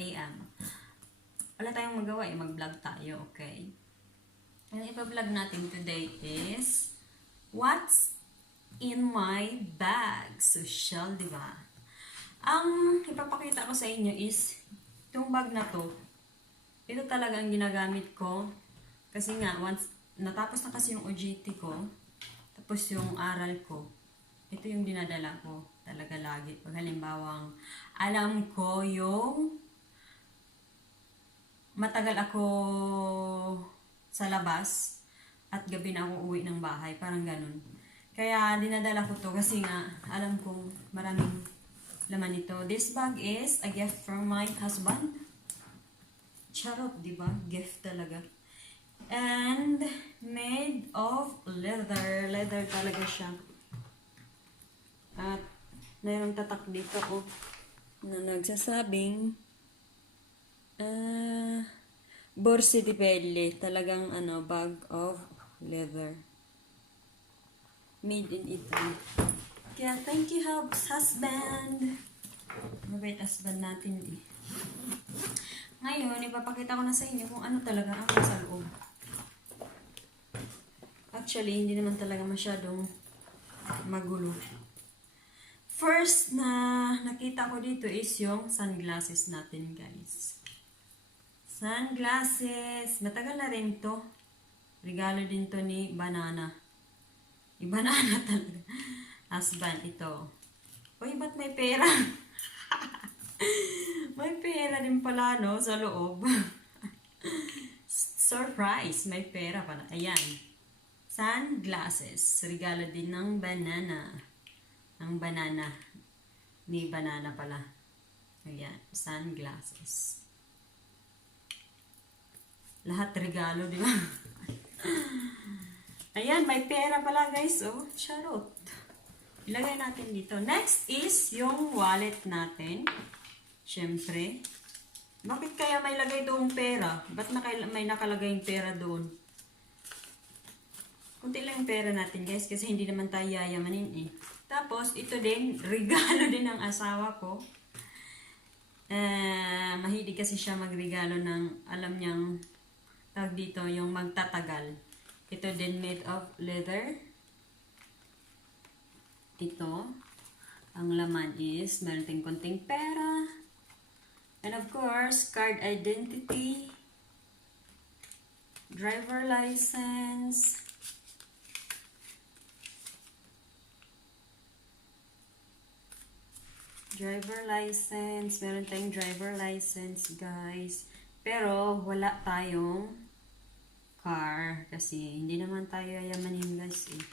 a.m. Wala tayong magawa eh, mag-vlog tayo, okay? Ang ipa-vlog natin today is what's in my bag. Social, di ba? Ang ipapakita ko sa inyo is itong bag na to. Ito talaga ang ginagamit ko. Kasi nga, once natapos na kasi yung OJT ko, tapos yung aral ko, ito yung dinadala ko talaga lagi. Pag halimbawang alam ko yung matagal ako sa labas at gabi na ako uwi ng bahay. Parang ganun. Kaya dinadala ko to kasi nga alam kong maraming laman ito. This bag is a gift from my husband. Charot, di ba? Gift talaga. And made of leather. Leather talaga siya. At mayroong tatak dito ko na nagsasabing borse di pelle. Talagang bag of leather. Made in Italy. Kaya thank you, husband. Mabait husband natin eh. Ngayon, ipapakita ko na sa inyo kung ano talaga ang nasa loob. Actually, hindi naman talaga masyadong magulo. First na nakita ko dito is yung sunglasses natin, guys. Sunglasses. Matagal na rin to. Regalo din to ni Banana. Ni Banana talaga. Husband, ito. Uy, ba't may pera? May pera din pala, no? Sa loob. Surprise! May pera pala. Ayan. Sunglasses. Regalo din ng Banana. Ng Banana. Ni Banana pala. Ayan. Sunglasses. Lahat regalo, di ba? Ayan, may pera pala, guys. Oh, charot. Ilagay natin dito. Next is yung wallet natin. Siyempre. Bakit kaya may lagay doong pera? Ba't may nakalagay yung pera doon? Kunti lang yung pera natin, guys. Kasi hindi naman tayo yayamanin eh. Tapos, ito din. Regalo din ng asawa ko. Mahilig kasi siya magregalo ng, alam niyang, tawag dito, yung magtatagal. Ito din made of leather. Ito. Ang laman is, meron tayong konting pera. And of course, card identity. Driver license. Driver license. Meron tayong driver license, guys. Pero, wala tayong car. Kasi, hindi naman tayo yayamanin, guys. Eh.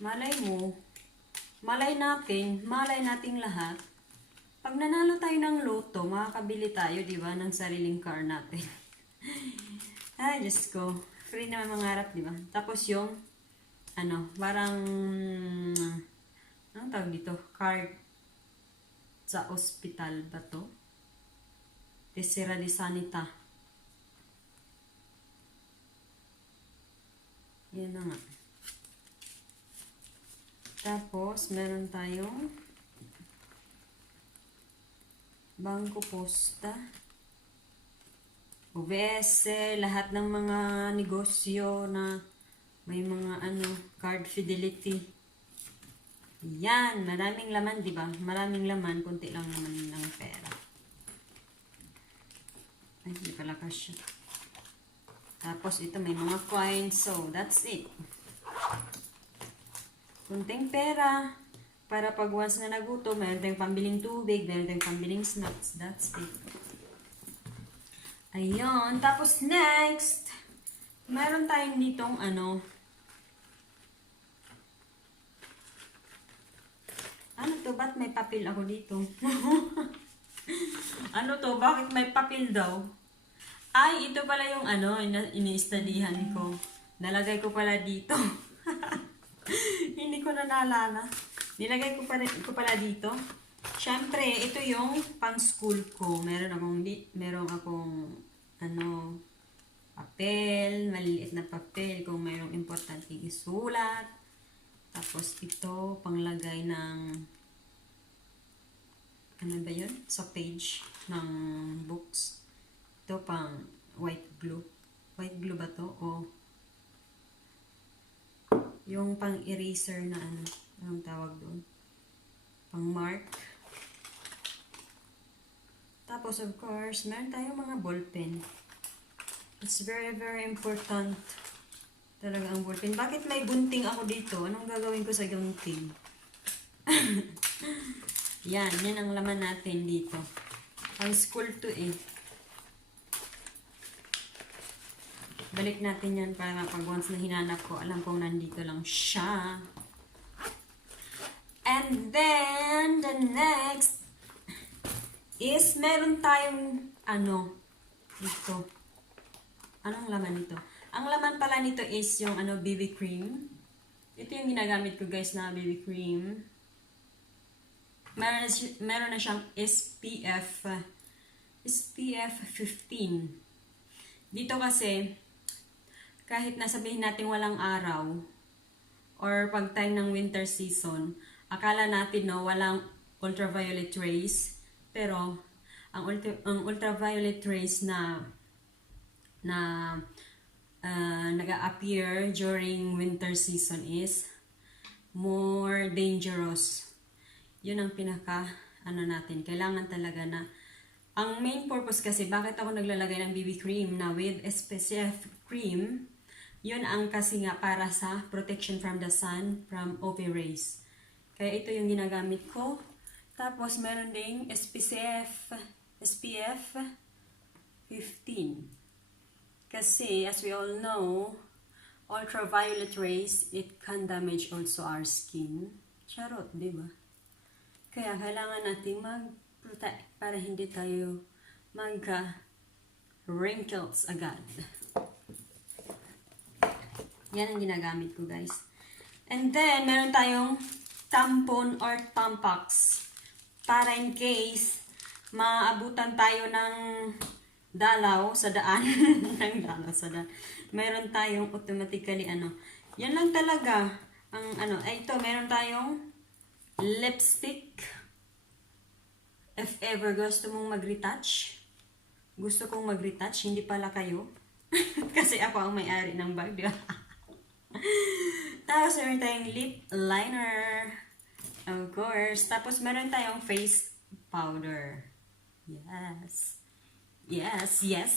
Malay mo. Malay nating lahat. Pag nanalo tayo ng loto, makakabili tayo, di ba, ng sariling car natin. Ay, Diyos ko. Free naman mangarap, di ba? Tapos yung, parang, anong tawag dito? Card sa ospital ba to? Tesera de Sanita. Yan na nga. Tapos, meron tayong Bangko Posta. UVS, lahat ng mga negosyo na may mga card fidelity. Yan, maraming laman, di ba? Maraming laman, kunti lang naman ng pera. Ay, hindi pala kasya. Tapos, ito may mga coins. So, that's it. Kunting pera. Para pag once na nagutom, meron tayong pambiling tubig, meron tayong pambiling snacks. That's it. Ayun. Tapos, next, meron tayong ditong ano to? Ba't may papel ako dito? Ano to? Bakit may papel daw? Ay, ito pala yung ini-studyhan ko. Nalagay ko pala dito. Hindi ko na naalala. Nilagay ko pala dito. Siyempre, ito yung pang-school ko. Meron akong papel, maliliit na papel kung mayroong importante isulat. Tapos ito, panglagay ng ano ba yun? Sa page ng books. Ito pang white glue. White glue ba to? O yung pang eraser na ano, anong tawag doon? Pang mark. Tapos of course, meron tayong mga ballpen. It's very, very important talaga ang ballpen. Bakit may gunting ako dito? Anong gagawin ko sa gunting? Yan ang laman natin dito. Ang school to eh. Balik natin yan para pag once na hinanap ko, alam kong nandito lang siya. And then, the next is meron tayong ano, dito. Anong laman nito? Ang laman pala nito is yung ano, BB cream. Ito yung ginagamit ko guys na BB cream. Meron na siyang SPF 15. Dito kasi, kahit nasabihin natin walang araw, or pag time ng winter season, akala natin no, walang ultraviolet rays. Pero, ang ultraviolet rays na nag-appear during winter season is more dangerous. Yun ang pinaka natin. Kailangan talaga na ang main purpose kasi bakit ako naglalagay ng BB cream na with SPF cream, yun ang kasi nga para sa protection from the sun, from UV rays. Kaya ito yung ginagamit ko. Tapos meron ding SPF 15. Kasi, as we all know, ultraviolet rays, it can damage also our skin. Charot, di ba? Kaya, kailangan natin mag-protect para hindi tayo magka-wrinkles agad. Yan ang ginagamit ko, guys. And then, meron tayong tampon or tampax. Para in case, maabutan tayo ng dalaw sa daan. Ng dalaw sa daan. Meron tayong automatically yan lang talaga ang ito meron tayong lipstick. If ever gusto mong mag-retouch, gusto kong mag-retouch, hindi pala kayo. Kasi ako ang may-ari ng bag, di ba? Tapos meron tayong lip liner. Of course. Tapos meron tayong face powder. Yes. Yes.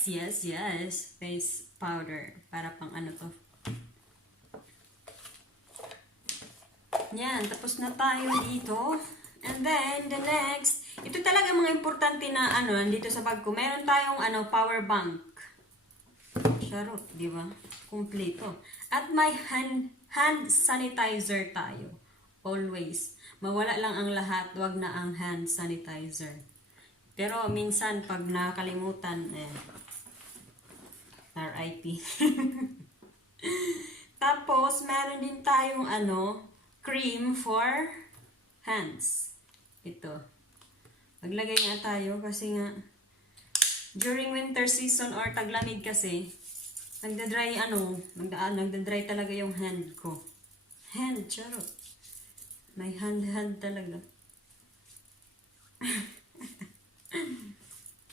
Face powder. Para pang to. Yan. Tapos na tayo dito. And then, the next. Ito talaga mga importante na nandito sa bag ko. Meron tayong power bank. Charot, di ba? Kompleto. At may hand sanitizer tayo. Always. Mawala lang ang lahat. Wag na ang hand sanitizer. Pero minsan pag nakalimutan, RIP. Tapos meron din tayong cream for hands. Ito. Maglagay nga tayo kasi nga during winter season or taglamig kasi nagda-dry nagda-dry talaga yung hand ko. Hand, charot. May hand talaga.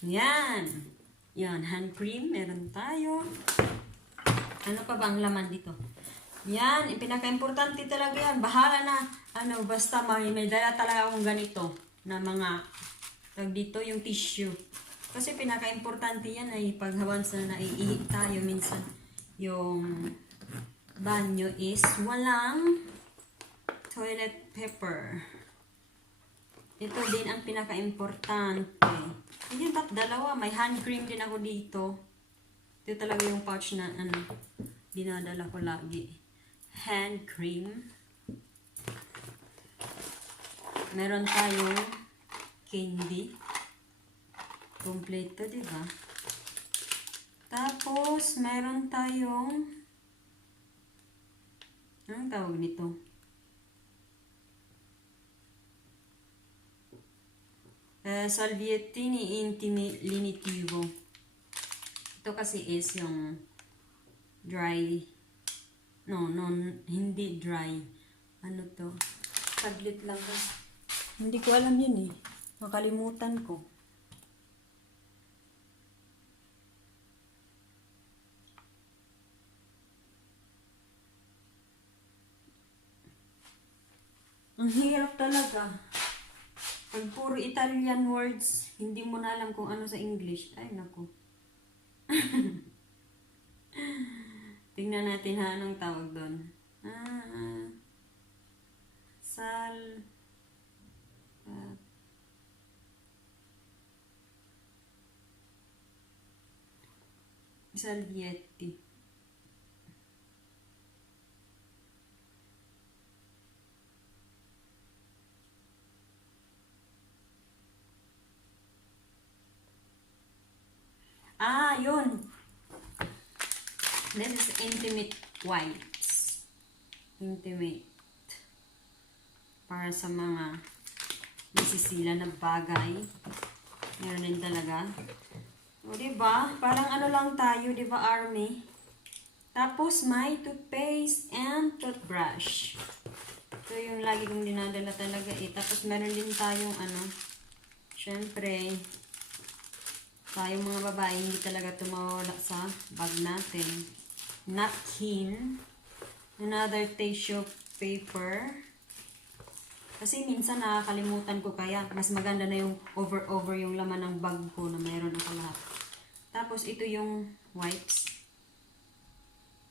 Yan, hand cream, meron tayo. Ano pa ba ang laman dito? Yan, pinaka-importante talaga yan. Bahala na, basta may dala talaga akong ganito na mga, dito yung tissue. Kasi pinaka-importante yan ay paghawan sa naiihip tayo minsan. Yung banyo is walang toilet paper. Ito din ang pinaka-importante. Hindi ba't dalawa? May hand cream din ako dito. Ito talaga yung pouch na dinadala ko lagi. Hand cream. Meron tayong candy. Kompleto, di ba? Tapos, meron tayong anong tawag nito? Salviettini Intimativo. Ito kasi is yung dry. No, hindi dry. Ano to? Saglit lang. Hindi ko alam yun eh. Makalimutan ko. Ang hirap talaga. Pag puro Italian words, hindi mo na alam kung ano sa English. Ay, naku. Tingnan natin ha, anong tawag doon. Salvietti. Yun. This is intimate whites. Intimate. Para sa mga nasisila na bagay. Meron din talaga. O, diba? Parang ano lang tayo, diba, army? Tapos, may toothpaste and toothbrush. Ito yung lagi kong dinadala talaga eh. Tapos, meron din tayong syempre, tayong mga babae, hindi talaga tumawala sa bag natin. Napkin. Another tissue paper. Kasi minsan nakakalimutan ko kaya mas maganda na yung over yung laman ng bag ko na mayroon ako lahat. Tapos ito yung wipes.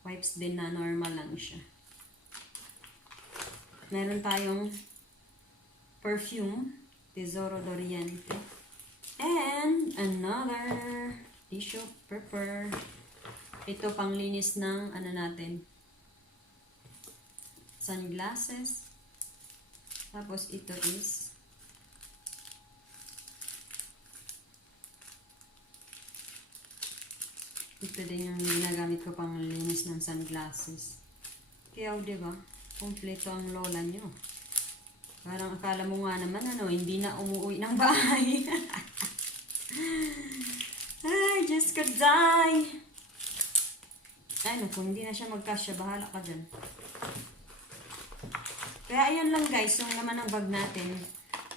Wipes din na normal lang siya. Meron tayong perfume. Tesoro d'Oriente. And another tissue paper. Ito panglinis ng natin. Sunglasses. Tapos ito is ito din yung ginagamit ko pang linis ng sunglasses. Kaya diba? Kompleto ang lola nyo. Parang akala mo nga naman hindi na umuwi ng bahay. Ay, just could die. Ay, naku, hindi na siya magkasya. Bahala ka dyan. Kaya ayan lang guys, yung naman ng bag natin.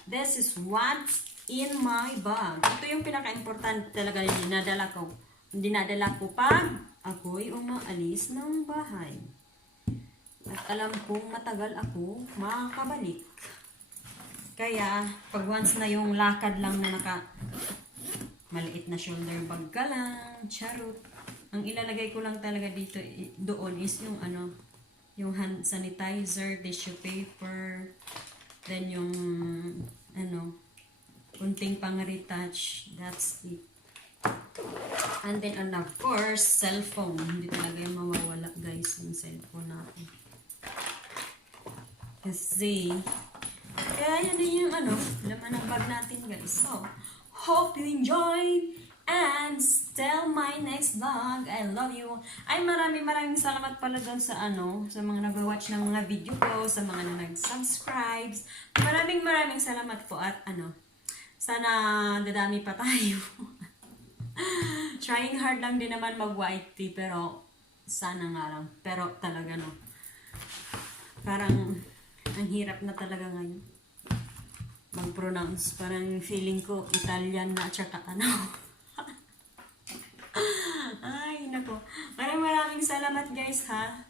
This is what's in my bag. Ito yung pinaka-important talaga yung dinadala ko pag ako'y umaalis ng bahay. At alam kong matagal ako makakabalik. Kaya, pag once na yung lakad lang na maliit na shoulder bag ka lang, charot. Ang ilalagay ko lang talaga dito, doon is yung yung hand sanitizer, tissue paper, then yung kunting pang-retouch, that's it. And then, and of course, cellphone. Hindi talaga yung mawawala guys, yung cellphone natin. Kasi, kaya yan yung laman ng bag natin guys. So, hope you enjoyed and till my next vlog. I love you. Ay, maraming salamat pala doon sa sa mga nag-watch ng mga video ko, sa mga nag-subscribe. Maraming salamat po at sana dadami pa tayo. Trying hard lang din naman mag-YT pero sana nga lang. Pero talaga parang ang hirap na talaga ngayon mag-pronounce. Parang feeling ko Italian na tsaka Ay, nako. Maraming salamat guys ha.